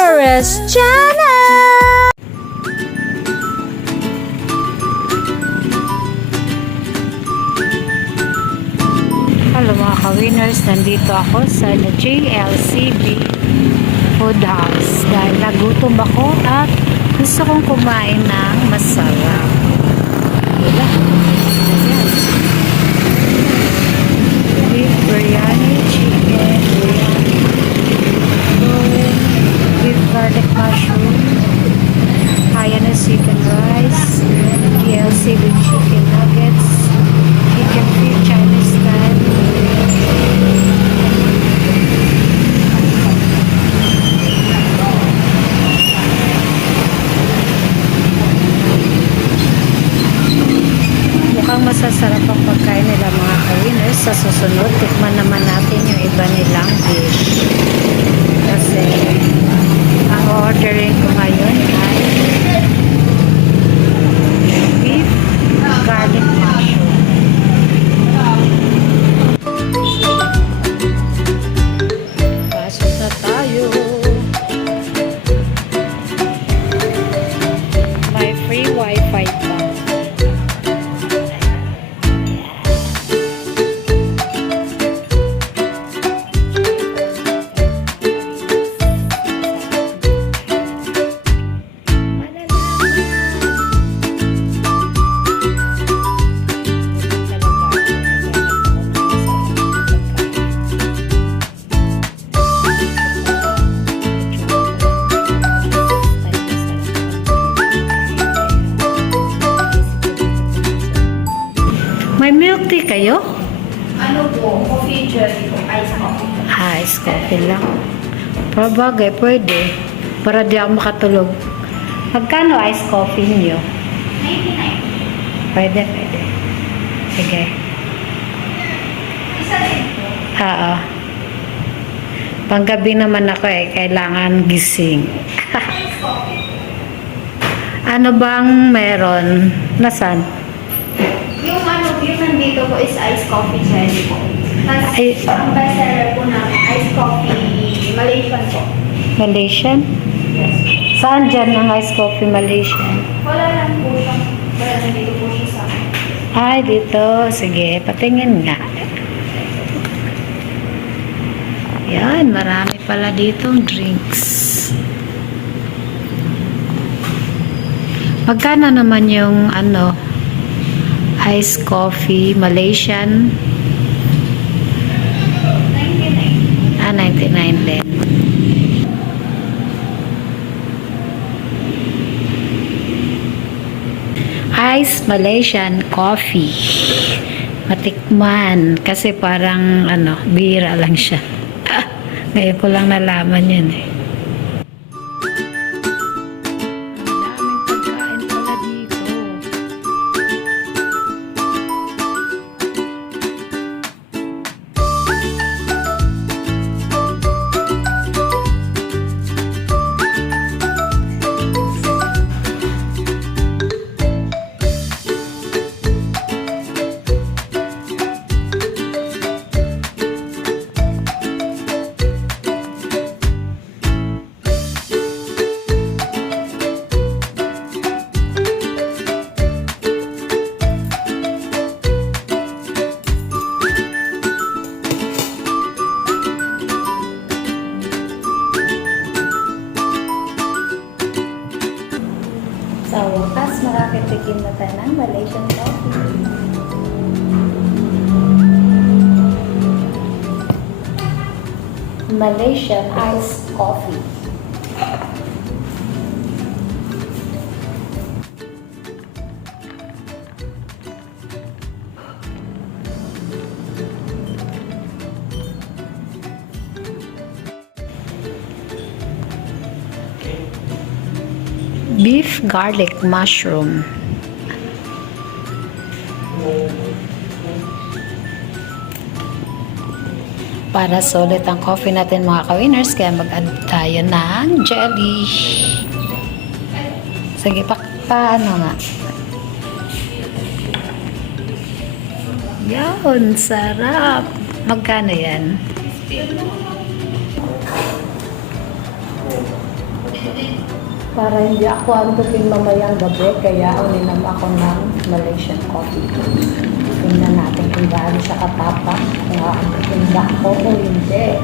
PRS Channel! Hello mga ka-winners, nandito ako sa JLCB Food House dahil nagutom ako at gusto kong kumain ng masarap. Diba? Beef biryani, chicken biryani, beef garlic mushroom, Hayanese chicken rice, JLCB chicken nuggets, chicken feet Chinese style. Mukhang masasarap ang pagkain nila mga ka-winners. Sa susunod, tikman naman natin yung iba nilang dish. Kasi ang ordering ko ngayon ay beef garlic mushroom. Pasok na tayo. May free wifi pa. May milk tea kayo? Ano po? Coffee jelly po. Ice coffee. Ice coffee lang. Pabagay, pwede. Para di ako makatulog. Magkano ice coffee niyo? 99. Pwede. Sige. Isa din po. Oo. Panggabi naman ako kailangan gising. Ice coffee. Ano bang meron? Nasaan? Yung nandito po is ice coffee jelly po. Tapos, Ay. ang best seller po namin, ice coffee Malaysian po. Malaysian? Yes. Saan dyan ang ice coffee Malaysian? Wala lang po siya. Wala nandito po siya sa akin. Ay, dito. Sige, patingin nga. Yan, marami pala ditong drinks. Magkano naman yung ice coffee Malaysian? 99. 99 din. Ice Malaysian coffee. Matikman. Kasi parang bira lang siya. Ngayon ko lang nalaman yun eh. Ang daming pagkain pala dito. Sa wakas, makakitikim na tayo ng Malaysian coffee. Malaysian iced coffee. Beef garlic mushroom. Para solid ang coffee natin mga ka-winners, kaya mag-add tayo ng jelly. Sige, paano nga? Yun, sarap. Magkano yan? Para hindi ako antukin mamayang gabi, kaya uminom ako ng Malaysian coffee. Tingnan natin kung gaano siya katapa, kung aantukin ba ako o hindi.